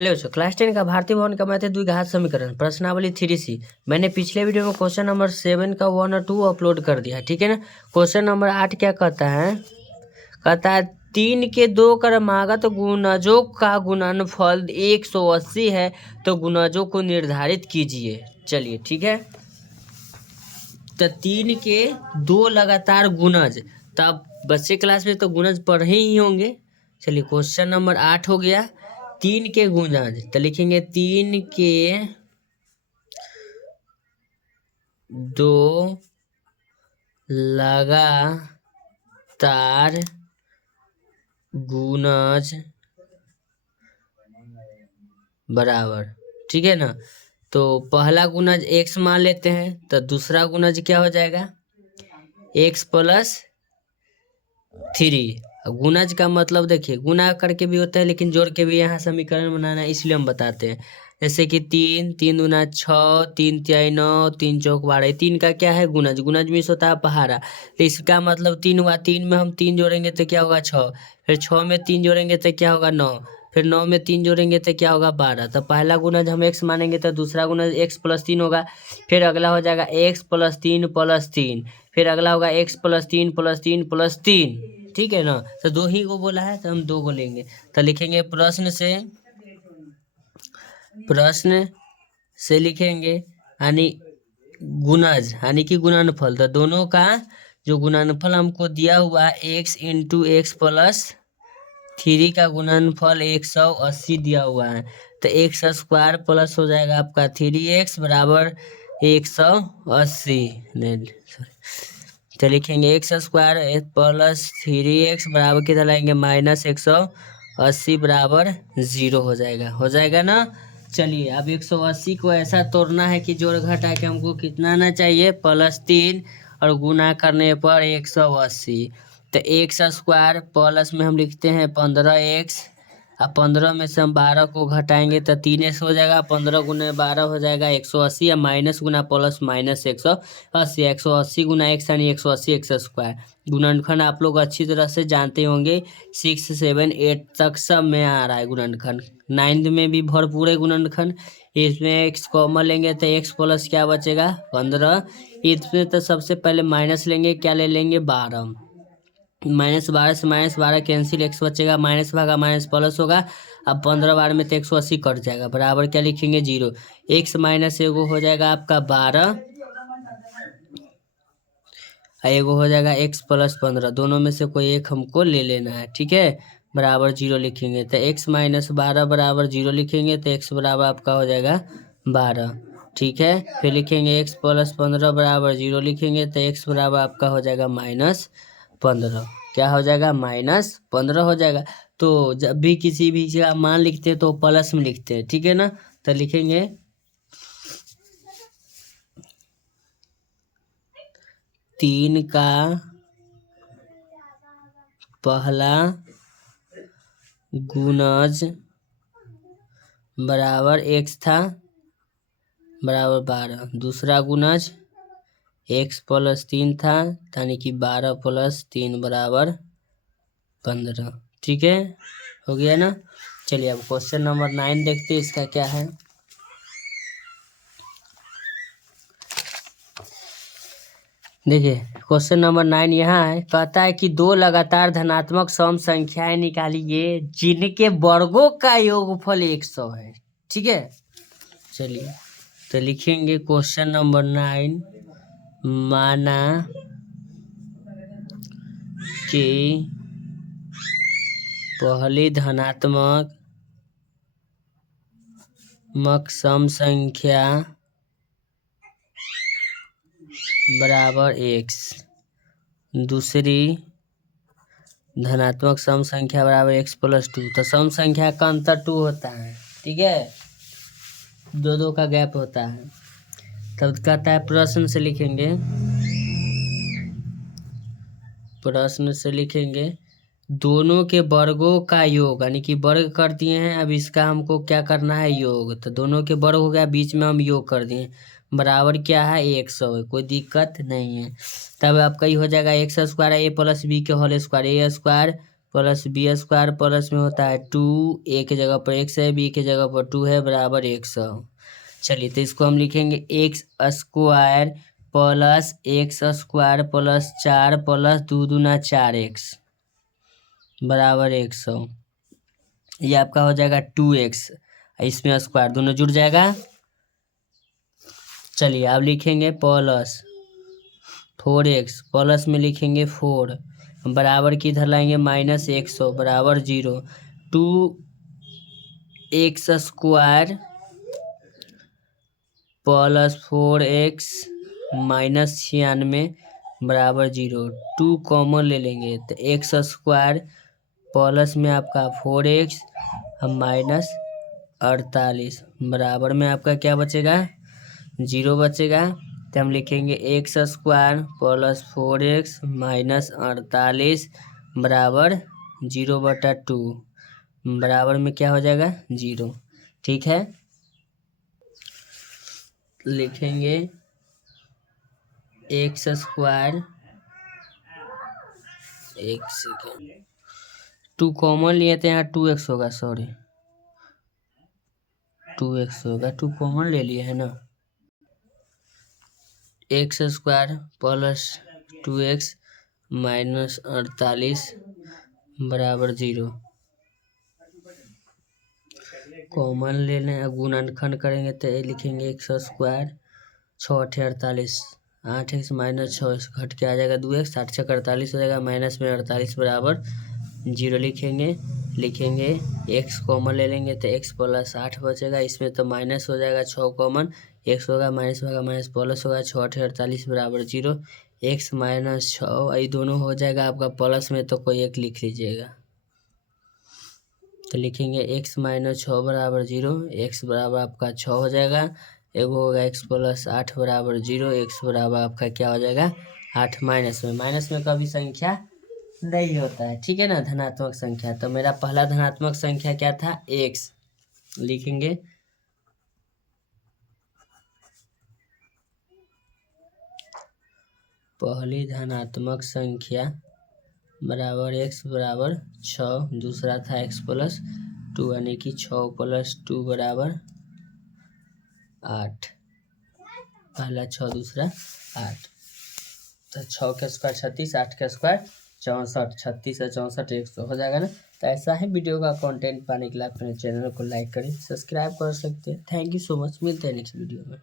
Hello sir, class 10 का भारतीय भवन का मैथ द्विघात समीकरण प्रश्नावली 3C। मैंने पिछले वीडियो में क्वेश्चन नंबर 7 का 1 और 2 अपलोड कर दिया, ठीक है ना। क्वेश्चन नंबर 8 क्या कहता है? 3 के 2 क्रमागत गुणजों का गुणनफल 180 है, तो गुणजों को निर्धारित कीजिए। चलिए ठीक है, तो 3 के 2 लगातार गुणज, तब बच्चे क्लास में तो गुणज पढ़े ही होंगे। चलिए क्वेश्चन नंबर 8 हो गया 3 के गुणज, तो लिखेंगे 3 के 2 लगातार गुणज बराबर, ठीक है ना। तो पहला गुणज x मान लेते हैं, तो दूसरा गुणज क्या हो जाएगा? x plus 3। गुणज का मतलब देखिए, गुणा करके भी होता है लेकिन जोड़ के भी यहाँ समीकरण बनाना है, इसलिए हम बताते हैं। जैसे कि 3 दूना 6, 3 तिहाई 9, 3 चौक 12। 3 का क्या है? गुणज। गुणज मीन्स होता है पहाड़ा, तो इसका मतलब 3 हुआ। 3 में हम 3 जोड़ेंगे तो क्या होगा? 6। फिर 6 में 3 जोड़ेंगे तो क्या होगा? 9। फिर 9 में 3 जोड़ेंगे तो क्या होगा? 12। तो पहला गुणज हम x मानेंगे, तो दूसरा गुणज x प्लस 3 होगा। फिर अगला हो जाएगा x प्लस 3 प्लस 3। फिर अगला होगा x प्लस 3 प्लस 3 प्लस 3, ठीक है ना। तो 2 ही को बोला है तो हम 2 को लेंगे, तो लिखेंगे प्रश्न से लिखेंगे यानी गुणज यानी कि गुणनफल। तो दोनों का जो गुणनफल हमको दिया हुआ है x इंटू एक्स प्लस 3 का गुणनफल 180 दिया हुआ है, तो एक्स स्क्वायर प्लस हो जाएगा आपका 3x बराबर 180। तो लिखेंगे एक्स स्क्वायर प्लस 3x बराबर कितना लाएंगे? माइनस 180 बराबर 0 हो जाएगा ना। चलिए अब 180 को ऐसा तोड़ना है कि जोड़ घटा के हमको कितना आना चाहिए? +3, और गुना करने पर 180। तो एक्स स्क्वायर प्लस में हम लिखते हैं 15x, अब 15 में से हम 12 को घटाएंगे तो 3x हो जाएगा। 15 गुना 12 हो जाएगा 180, या माइनस गुना प्लस माइनस 180। 180 गुना x यानी 180 एक्स स्क्वायर। गुणनखंड आप लोग अच्छी तरह से जानते होंगे, 6, 7, 8 तक सब में आ रहा है गुणनखंड। 9th में भी भरपूर है गुणनखंड। इसमें x कॉमन लेंगे तो x प्लस क्या बचेगा? 15। इसमें तो सबसे पहले माइनस लेंगे, क्या ले लेंगे? 12। -12 से -12 कैंसिल, x बचेगा, माइनस भागा माइनस प्लस होगा। अब 15 बार में तो 180 कट जाएगा, बराबर क्या लिखेंगे? 0। x माइनस एगो हो जाएगा आपका 12, एगो हो जाएगा x प्लस 15। दोनों में से कोई एक हमको ले लेना है, ठीक है। बराबर 0 लिखेंगे, तो x माइनस 12 बराबर 0 लिखेंगे, तो x बराबर आपका हो जाएगा 12, ठीक है। फिर लिखेंगे x प्लस 15 बराबर 0 लिखेंगे, तो x बराबर आपका हो जाएगा -15। क्या हो जाएगा? -15 हो जाएगा। तो जब भी किसी भी चीज़ का मान लिखते हैं तो प्लस में लिखते हैं, ठीक है ना। तो लिखेंगे 3 का पहला गुणज बराबर x था बराबर 12, दूसरा गुणज x प्लस 3 था यानी कि 12 प्लस 3 बराबर 15, ठीक है। हो गया ना। चलिए अब क्वेश्चन नंबर 9 देखते हैं, इसका क्या है। देखिए क्वेश्चन नंबर 9 यहाँ है, कहता है कि 2 लगातार धनात्मक सम संख्याएं निकालिए जिनके वर्गों का योगफल 100 है, ठीक है। चलिए तो लिखेंगे क्वेश्चन नंबर 9, माना कि पहली धनात्मक सम संख्या बराबर x, दूसरी धनात्मक सम संख्या बराबर x प्लस 2। तो सम संख्या का अंतर 2 होता है, ठीक है, 2 का गैप होता है। तब कहता है प्रश्न से लिखेंगे दोनों के वर्गों का योग, यानी कि वर्ग कर दिए हैं, अब इसका हमको क्या करना है? योग। तो दोनों के वर्ग हो गया, बीच में हम योग कर दिए, बराबर क्या है? 100 है, कोई दिक्कत नहीं है। तब आपका ये हो जाएगा x square a plus b के whole square, a square plus b square plus में होता है 2, ए की जगह पर x है, बी की जगह पर 2 है, बराबर 100। चलिए तो इसको हम लिखेंगे x square plus x square plus 4 plus 2 दूना 4x बराबर 100। ये आपका हो जाएगा 2x, इसमें स्क्वायर दोनों जुड़ जाएगा। चलिए अब लिखेंगे प्लस 4x प्लस में लिखेंगे 4 बराबर की इधर लाएंगे माइनस 100 बराबर 0। 2x square plus 4x minus 96 बराबर 0। 2 कॉमन ले लेंगे तो एक्स स्क्वायर प्लस में आपका 4x माइनस 48 बराबर में आपका क्या बचेगा 0 बचेगा। तो हम लिखेंगे x square plus 4x minus 48 बराबर 0/2 बराबर में क्या हो जाएगा 0। ठीक है, लिखेंगे एक्स स्क्वायर, एक सेकेंड, 2 कॉमन लिए थे यहाँ 2x होगा, सॉरी 2x होगा, 2 कॉमन ले लिए है ना। X square plus 2x minus 48 बराबर 0। कॉमन ले लें, गुणनखंड करेंगे तो ये लिखेंगे एक्स स्क्वायर 6 48, 8x माइनस 6 घट के आ जाएगा 2x, 8 6 48 हो जाएगा, माइनस में 48 बराबर 0 लिखेंगे x कॉमन ले लेंगे तो x प्लस 8 बचेगा, इसमें तो माइनस हो जाएगा 6 कॉमन, x होगा माइनस प्लस होगा 6 48 बराबर 0। x माइनस 6 ये दोनों हो जाएगा आपका प्लस में, तो कोई एक लिख लीजिएगा। तो लिखेंगे x माइनस 6 बराबर 0, x बराबर आपका 6 हो जाएगा, एगो होगा x प्लस 8 बराबर 0, x बराबर आपका क्या हो जाएगा 8। माइनस में कभी संख्या नहीं होता है, ठीक है ना, धनात्मक संख्या। तो मेरा पहला धनात्मक संख्या क्या था x, लिखेंगे पहली धनात्मक संख्या बराबर x बराबर 6, दूसरा था x प्लस 2 यानी कि 6 प्लस 2 बराबर 8, पहला 6 दूसरा 8, तो 6 के स्क्वायर 36, 8 के स्क्वायर 64, 36 और 64 100 हो जाएगा ना। तो ऐसा है वीडियो का कंटेंट पाने के लिए अपने चैनल को लाइक करें, सब्सक्राइब कर सकते हैं। थैंक यू सो मच, मिलते हैं नेक्स्ट वीडियो में।